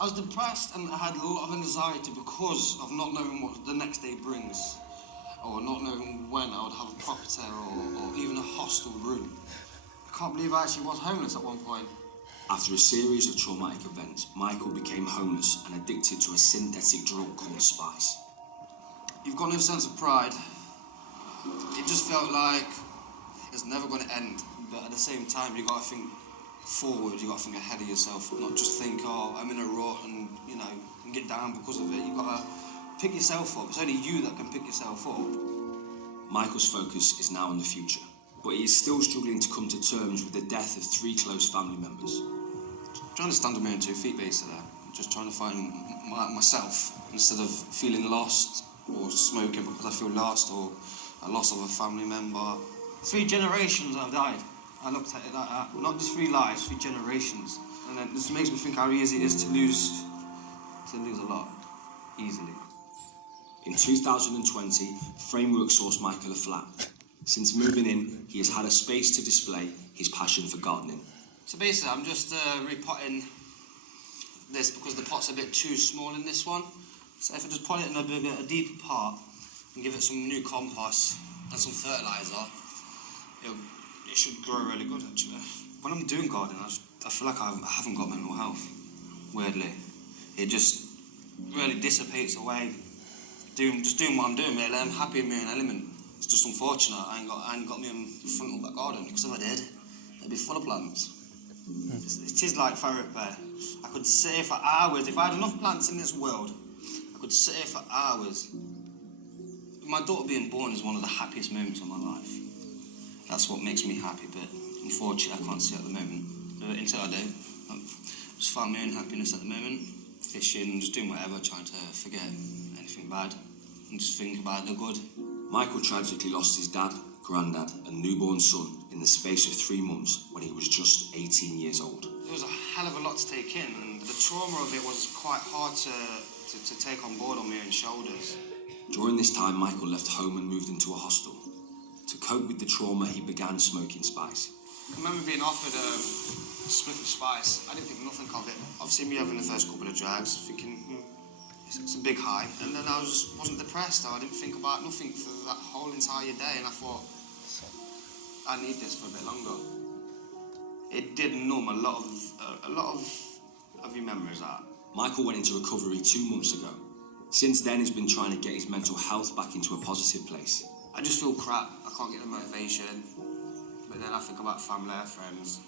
I was depressed and I had a lot of anxiety because of not knowing what the next day brings, or not knowing when I would have a property or even a hostel room. I can't believe I actually was homeless at one point. After a series of traumatic events, Michael became homeless and addicted to a synthetic drug called Spice. You've got no sense of pride. It just felt like it's never going to end, but at the same time, you got to think forward, you got to think ahead of yourself, not just think, oh, I'm in a rut and, you know, and get down because of it. You got to pick yourself up. It's only you that can pick yourself up. Michael's focus is now on the future, but he is still struggling to come to terms with the death of 3 close family members. I'm trying to stand on my own 2 feet, basically. I'm just trying to find myself instead of feeling lost or smoking because I feel lost, or a loss of a family member. 3 generations have died. I looked at it like that. Not just 3 lives, 3 generations. And then this makes me think how easy it is to lose a lot, easily. In 2020, Framework sourced Michael a flat. Since moving in, he has had a space to display his passion for gardening. So basically, I'm just repotting this because the pot's a bit too small in this one. So if I just pot it in a deeper pot and give it some new compost and some fertiliser, it should grow really good, actually. When I'm doing gardening, I feel like I haven't got mental health, weirdly. It just really dissipates away. Just doing what I'm doing, really. I'm happy in my own element. It's just unfortunate I ain't got me in the front of that garden, because if I did, it'd be full of plants. It is like therapy. I could sit here for hours. If I had enough plants in this world, I could sit here for hours. My daughter being born is one of the happiest moments of my life. That's what makes me happy, but unfortunately I can't see it at the moment. But until I do, I just find my own happiness at the moment. Fishing, just doing whatever, trying to forget anything bad and just think about the good. Michael tragically lost his dad, granddad and newborn son in the space of 3 months when he was just 18 years old. It was a hell of a lot to take in, and the trauma of it was quite hard to take on board on my own shoulders. During this time, Michael left home and moved into a hostel. To cope with the trauma, he began smoking spice. I remember being offered a spliff of spice. I didn't think nothing of it. Obviously, me having the first couple of drags, thinking, it's a big high. And then I wasn't depressed, though. I didn't think about nothing for that whole entire day, and I thought, I need this for a bit longer. It did numb a lot of your memories out. Michael went into recovery 2 months ago. Since then, he's been trying to get his mental health back into a positive place. I just feel crap. I can't get the motivation. But then I think about family, friends.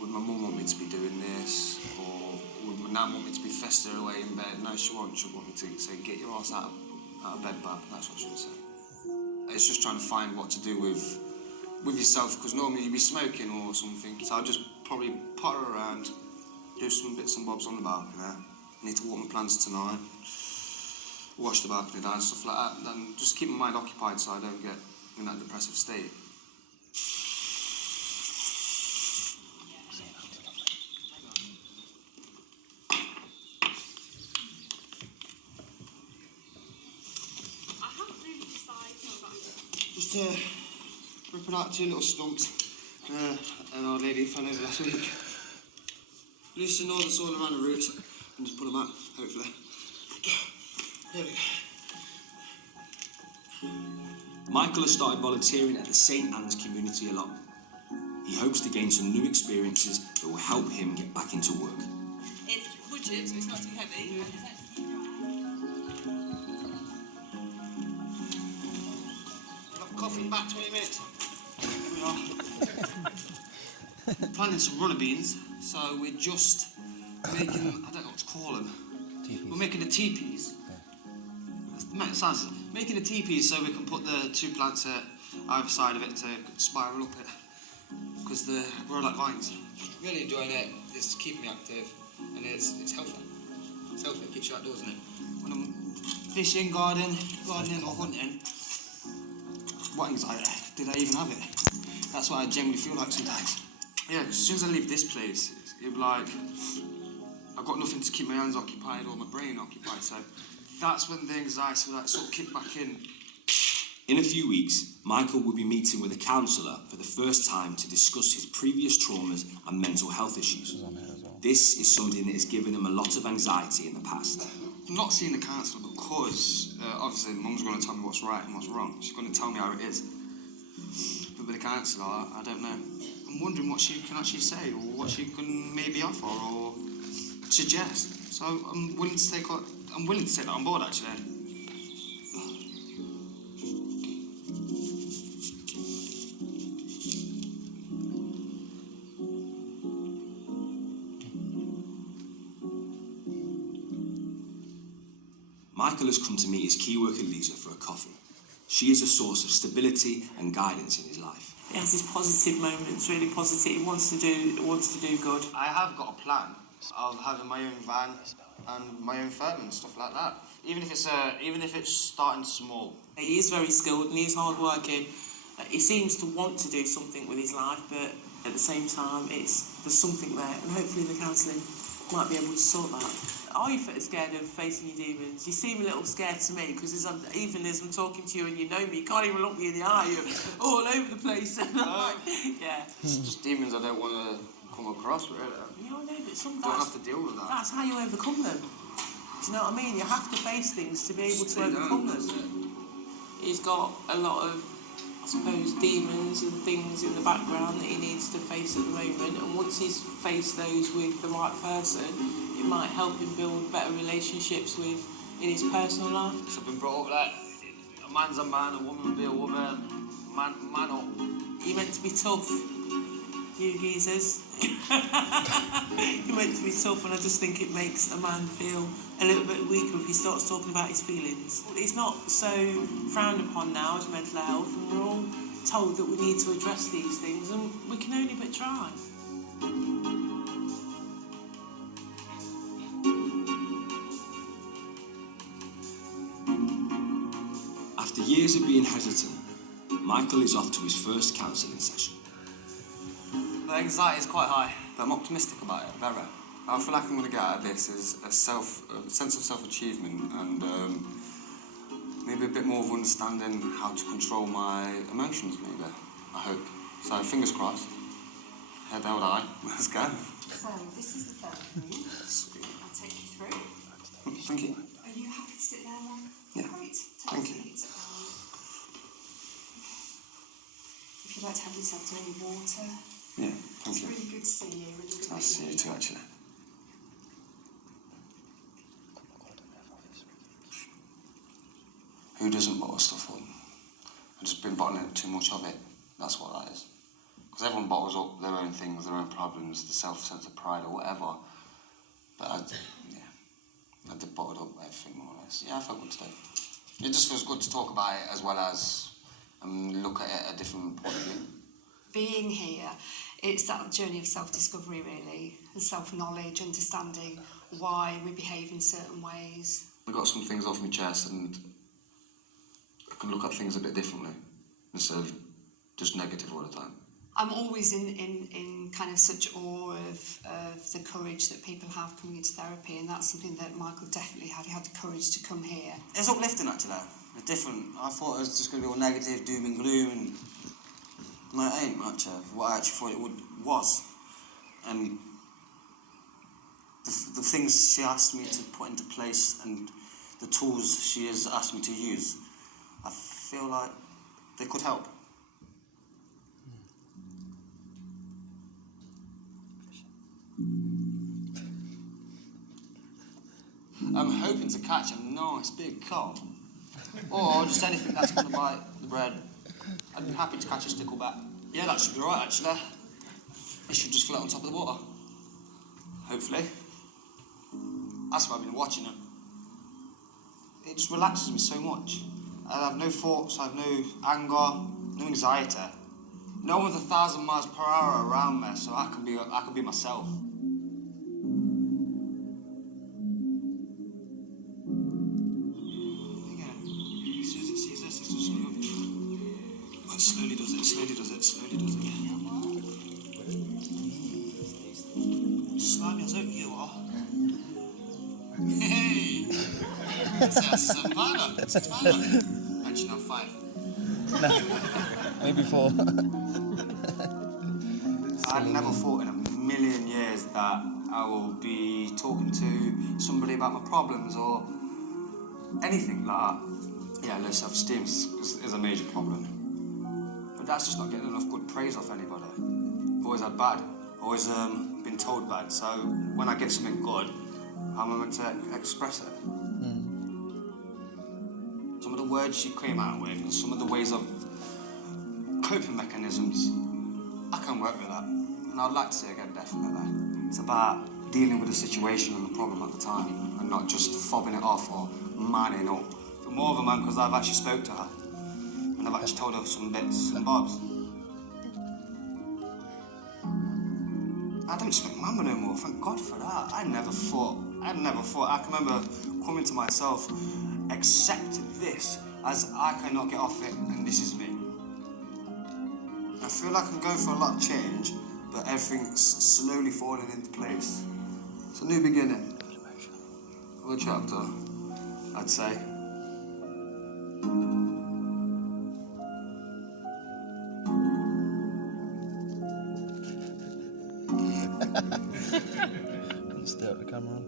Would my mum want me to be doing this? Or would my nan want me to be festering away in bed? No, she won't. She'll want me to say, get your ass out of bed, bab. That's what she would say. It's just trying to find what to do with yourself, because normally you'd be smoking or something. So I'll just probably potter around, do some bits and bobs on the balcony. I need to water my plants tonight. Wash the balcony down, stuff like that, and just keep my mind occupied so I don't get in that depressive state. I haven't really decided. Just ripping out 2 little stumps. An old lady fell over last week. Loosen all the soil around the roots and just pull them out, hopefully. There we go. Michael has started volunteering at the St Anne's Community Allotment. He hopes to gain some new experiences that will help him get back into work. It's wood chip, so it's not too heavy. I'll have coffee in about 20 minutes. Here we are. Planting some runner beans, so we're just making, I don't know what to call them. We're making the teepees. Making the teepees so we can put the 2 plants at either side of it to spiral up it, because they grow like vines. Really enjoying it. It's keeping me active, and it's healthy. It's healthy. It keeps you outdoors, isn't it? When I'm fishing, gardening or hunting, what anxiety did I even have it? That's what I generally feel like sometimes. Yeah, as soon as I leave this place, it'll be like I've got nothing to keep my hands occupied or my brain occupied, so that's when the anxiety will sort of kick back in. In a few weeks, Michael will be meeting with a counsellor for the first time to discuss his previous traumas and mental health issues. This is something that has given him a lot of anxiety in the past. I'm not seeing the counsellor because obviously Mum's going to tell me what's right and what's wrong. She's going to tell me how it is. But with the counsellor, I don't know. I'm wondering what she can actually say or what she can maybe offer or suggest. So I'm willing to take that on board actually. Michael has come to meet his key worker Lisa for a coffee. She is a source of stability and guidance in his life. He has his positive moments, really positive. He wants to do good. I have got a plan of having my own van and my own firm and stuff like that. Even if it's starting small. He is very skilled and he is hard-working. He seems to want to do something with his life, but at the same time, there's something there, and hopefully the counselling might be able to sort that. Are you scared of facing your demons? You seem a little scared to me, because even as I'm talking to you and you know me, you can't even look me in the eye. You're all over the place. Yeah. It's just demons I don't want to come across, really. You know, but sometimes Don't have to deal with that. that's how you overcome them. Do you know what I mean? You have to face things to be able to overcome them. He's got a lot of, I suppose, demons and things in the background that he needs to face at the moment, and once he's faced those with the right person, it might help him build better relationships in his personal life. So I've been brought up like a man's a man, a woman will be a woman, man up. You're meant to be tough, you geezers. You're meant to be tough, and I just think it makes a man feel a little bit weaker if he starts talking about his feelings. It's not so frowned upon now as mental health, and we're all told that we need to address these things, and we can only but try. After years of being hesitant, Michael is off to his first counselling session. The anxiety is quite high, but I'm optimistic about it, very. I feel like I'm going to get out of this is a sense of self-achievement and maybe a bit more of understanding how to control my emotions, maybe. I hope. So fingers crossed. Head out high. Let's go. So, this is the third room. Sweet. I'll take you through. Thank you. Are you happy to sit there, Mum? Yeah. Great. Thank Take a you. seat. If you'd like to have yourself to any water. Yeah, thank It's you. really good to see you. Really good Nice to see you too, actually. Who doesn't bottle stuff up? I've just been bottling up too much of it. That's what that is. Because everyone bottles up their own things, their own problems, the self-sense of pride or whatever. But I did bottle up everything more or less. Yeah, I felt good today. It just feels good to talk about it as well as look at it at a different point of view. Being here, it's that journey of self-discovery, really, and self-knowledge, understanding why we behave in certain ways. I got some things off my chest and I can look at things a bit differently instead of just negative all the time. I'm always in kind of such awe of the courage that people have coming into therapy, and that's something that Michael definitely had. He had the courage to come here. It's uplifting, actually. It's different. I thought it was just going to be all negative, doom and gloom, and no, it ain't much of what I actually thought it was. And the things she asked me to put into place and the tools she has asked me to use, I feel like they could help. I'm hoping to catch a nice big carp. Or just anything that's going to bite the bread. I'd be happy to catch a stickleback. Yeah, that should be right, actually. It should just float on top of the water. Hopefully. That's why I've been watching it. It just relaxes me so much. I have no thoughts, I have no anger, no anxiety. No one's 1,000 miles per hour around me, so I can be myself. Slowly does it, slowly does it, slowly does it. Slimy as you are. Hey! That's a pounder. It's a pounder. Actually, not 5. Maybe 4. I'd never thought in a million years that I will be talking to somebody about my problems or anything like that. Yeah, low self-esteem is a major problem. But that's just not getting enough good praise off anybody. I've always had bad, always been told bad, so when I get something good, how am I meant to express it? Some of the words she came out with and some of the ways of coping mechanisms, I can work with that. And I'd like to see again, definitely. It's about dealing with the situation and the problem at the time and not just fobbing it off or manning up. For more of a man, because I've actually spoke to her and I've actually told her some bits and bobs. I don't speak mama no more, thank God for that. I never thought. I can remember coming to myself, accepting this as I cannot get off it and this is me. I feel like I'm going through a lot of change, but everything's slowly falling into place. It's a new beginning. A chapter, I'd say. Stare at the camera.